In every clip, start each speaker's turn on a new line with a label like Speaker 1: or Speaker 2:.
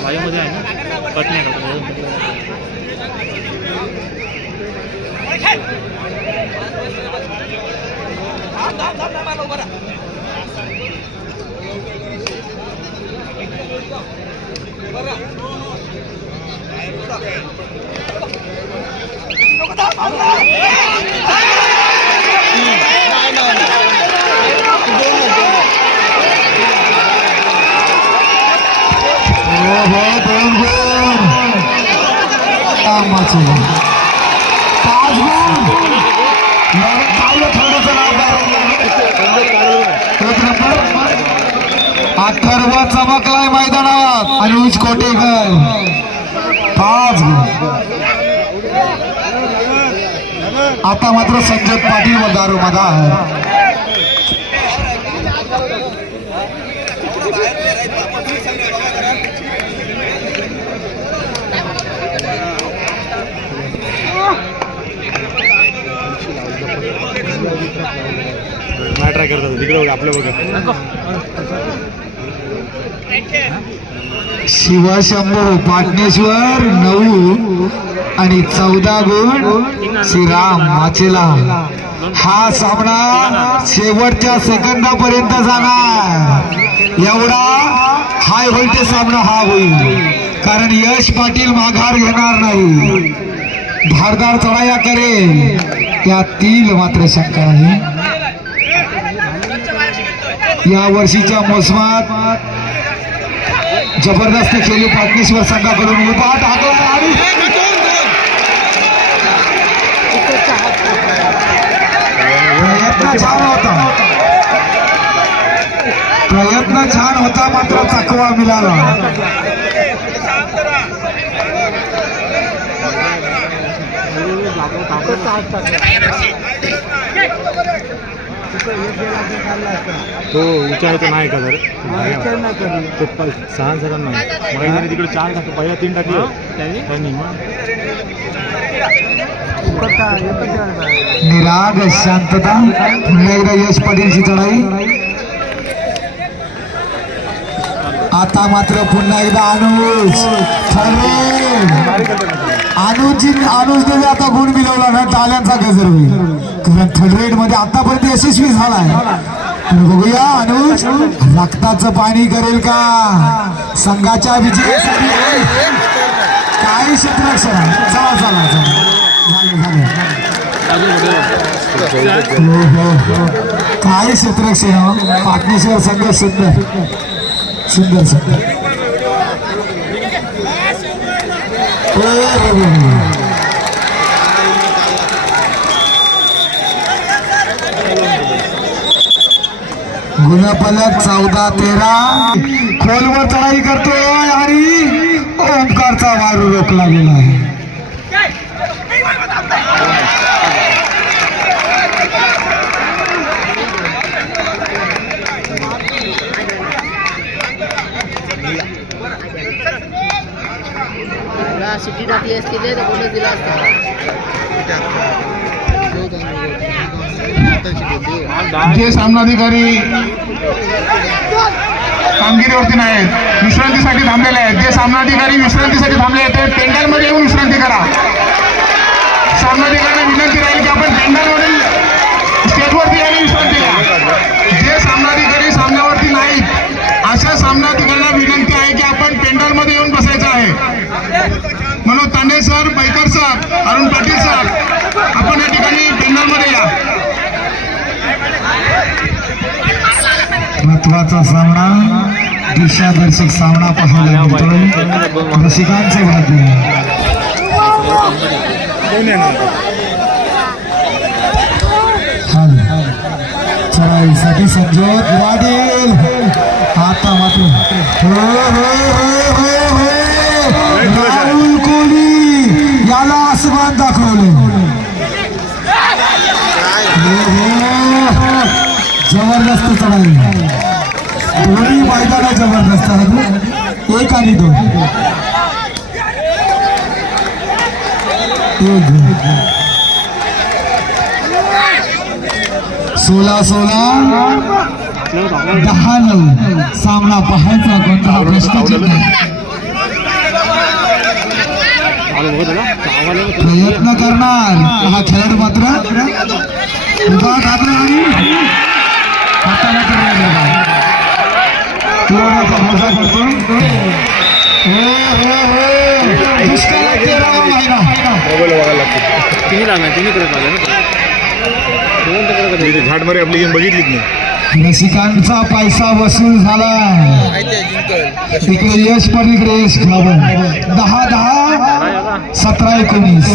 Speaker 1: वायूमध्ये आहे ना? कट नाही करत
Speaker 2: हो हो दोन गुण कामाचे पाच गुण लढत चाललं थोडंसं नाव एक नंबर अथर्व चमकलाय मैदानात. अनुज कोटेकर पाच आता मात्र संजय पाटील दारू मधा
Speaker 1: काय करतात? तिकडे बघा आपल्या बघा.
Speaker 2: शिवशंभू पाटणेश्वर नऊ आणि चौदा गुण श्रीराम माचेला. हा सामना शेवटच्या सेकंदापर्यंत जाणार. एवढा हाय व्होल्टेज सामना हा होईल. कारण यश पाटील माघार घेणार नाही. धारदार चढाया करेल. त्यातील मात्र शंका आहे. या वर्षीच्या मोसमात जबरदस्त खेळी पाटणेश्वर संघाकडून उभा टाकला आणि प्रयत्न छान होता. प्रयत्न छान होता मात्र चकवा मिळाला.
Speaker 1: तो विचार तर नाही का जर ते प- सहा सहा नाही. महिन्याने तिकडे चार टाकले पहिला तीन टाकले. त्यांनी? मग.
Speaker 2: निराग शांतता पुन्हा एकदा यश पाटीलची चढाई. आता मात्र पुन्हा एकदा अनुज. अनुजी अनुजने आता गुण मिळवला ना टाल्यांचा गजर होईल. कारण थर्ड रेडमध्ये आतापर्यंत यशस्वी झालाय. बघूया अनुज रक्ताचं पाणी करेल का? संघाच्या विजयासाठी काय क्षेत्ररक्षण चला चला चला. हो, हो, हो. काय क्षेत्ररक्षण पाटणेश्वर संघ सुंदर. सुंदर सुंदर हो, गुणफलक चौदा तेरा. खोलवर चढाई करतोय आणि ओंकारचा वारू रोखला गेला आहे
Speaker 3: तुला सुट्टी टाकली असती तर बोनस दिला असता
Speaker 4: जे सामनाधिकारी कामगिरीवरती नाहीत विश्रांतीसाठी थांबलेले आहेत. जे सामनाधिकारी विश्रांतीसाठी थांबले आहेत ते टेंडरमध्ये येऊन विश्रांती करा. सामनाधिकाऱ्यांना विनंती राहील
Speaker 2: दिशादर्शक सामना पाहायला मिळतोय. रसिकांचे वाद्य चढाईसाठी संजोग वादेल आता मात्र. हो, हो, हो. राहुल कोहली याला आसमान दाखवलं. जबरदस्त चढाई. दोन्ही मैदाना जबरदस्त आहे एक आणि दोन. एक. दोन. सोळा सोळा दहा नऊ. सामना पाहायचा कोणता? हा प्रयत्न करणार. हा खेळाडू मात्र. उभा ठाकरे आणि हाताला करणार आहे. पोराचा करतो दुष्काळात तेरावा महिना.
Speaker 3: लागणार करत
Speaker 1: झाडमारी आपली गेम बघितलीच नाही
Speaker 2: रसिकांचा पैसा वसूल झाला इकडे यश पण इकडे यश घाबन दहा दहा सतरा एकोणीस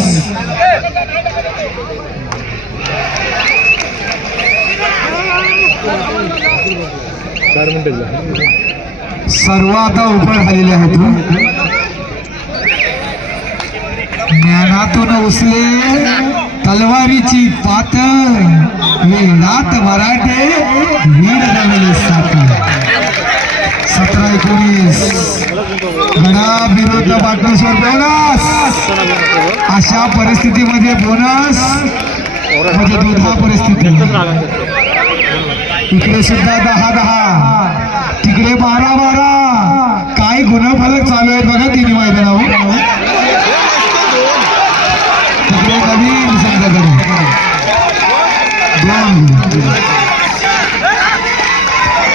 Speaker 1: चार मिनिटं
Speaker 2: सर्व आता उपर झालेले आहेत हो. ज्ञानातून उसले तलवारीची पात वेळात मराठे वीर जमले साथ सतरा एकोणीस. गडा विरुद्ध पाटणेश्वर बोनस. अशा परिस्थितीमध्ये बोनस. म्हणजे दुधा परिस्थिती. इकडे सुद्धा दहा दहा. तिकडे बारा बारा. काय गुणफलक चालू आहेत बघा तिन्ही मैदानावर. तिकडे कधी दोन.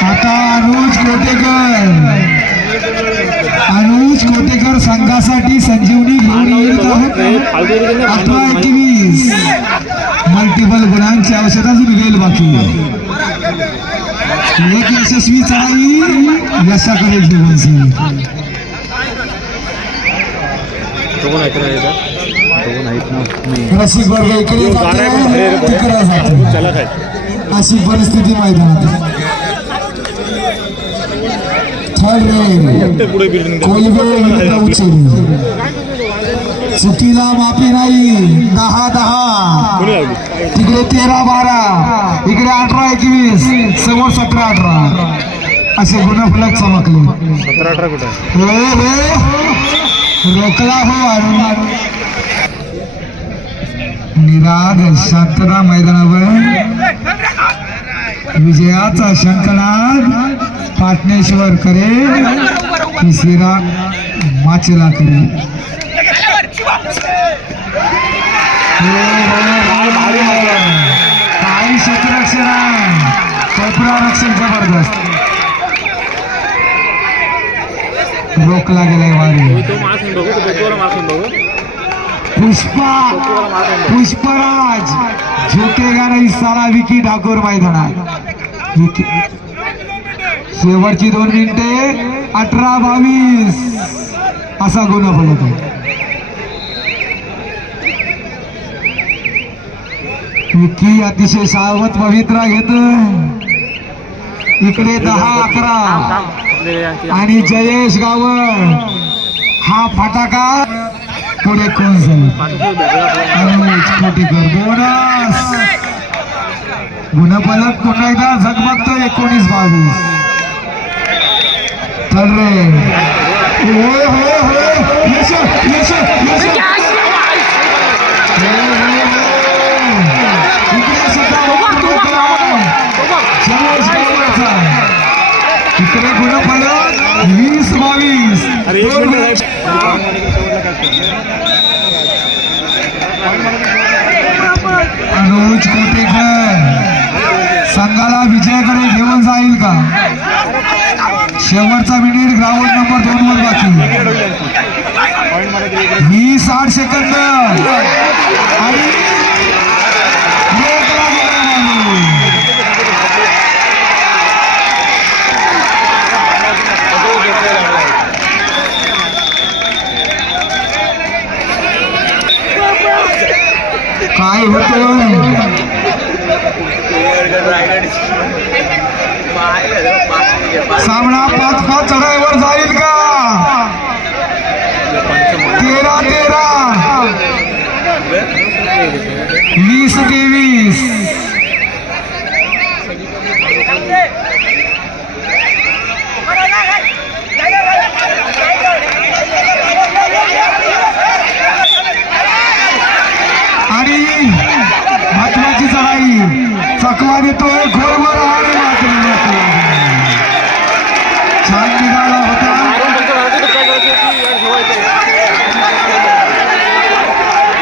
Speaker 2: आता अनुज कोटेकर. अनुज कोटेकर संघासाठी संजीवनी घेऊन येत आहेत. अठरा एकवीस. मल्टिपल गुणांची औषध अजून वेल बाकी एक यशस्वी चढाई रसिक वर्ग इकडे जातो तिकडे जातो
Speaker 1: चला काय?
Speaker 2: अशी परिस्थिती मैदानात चुकीला माफी नाही दहा दहा. तिकडे तेरा बारा. इकडे अठरा एकवीस. समोर सतरा अठरा. असे गुणफलक चमकले.
Speaker 1: सतरा अठरा कुठं?
Speaker 2: हो हो. रोकला हो अरुण. निराग शांतता मैदानावर. विजयाचा शंकनाद पाटणेश्वर करे. तिसरा माचेला करे. हो. काही क्षेत्ररक्षण कल्पना रक्षण जबरदस्त रोखला गेलाय वारी. पुष्पा पुष्पराज झुकेगा नाही सारा विकी ठाकूर मैदानात. शेवटची दोन मिनिटे अठरा बावीस. असा गुन्हा आहे. विकी अतिशय सावध पवित्रा घेत इकडे दहा अकरा. आणि जयेश गावड हा फटाका. पुढे कोण झाला बोनस. गुणफलक पुन्हा एकदा झगमगतो एकोणीस बावीस. ठरले होय अनुज कोटेकर संघाला विजयाकडे घेऊन जाईल का? शेवटचा मिनिट ग्राउंड नंबर दोन वर बाकी. वीस आठ सेकंद आणि सामना पाच पाच चढाईवर जाईल का? तेरा तेरा. वीस तेवीस.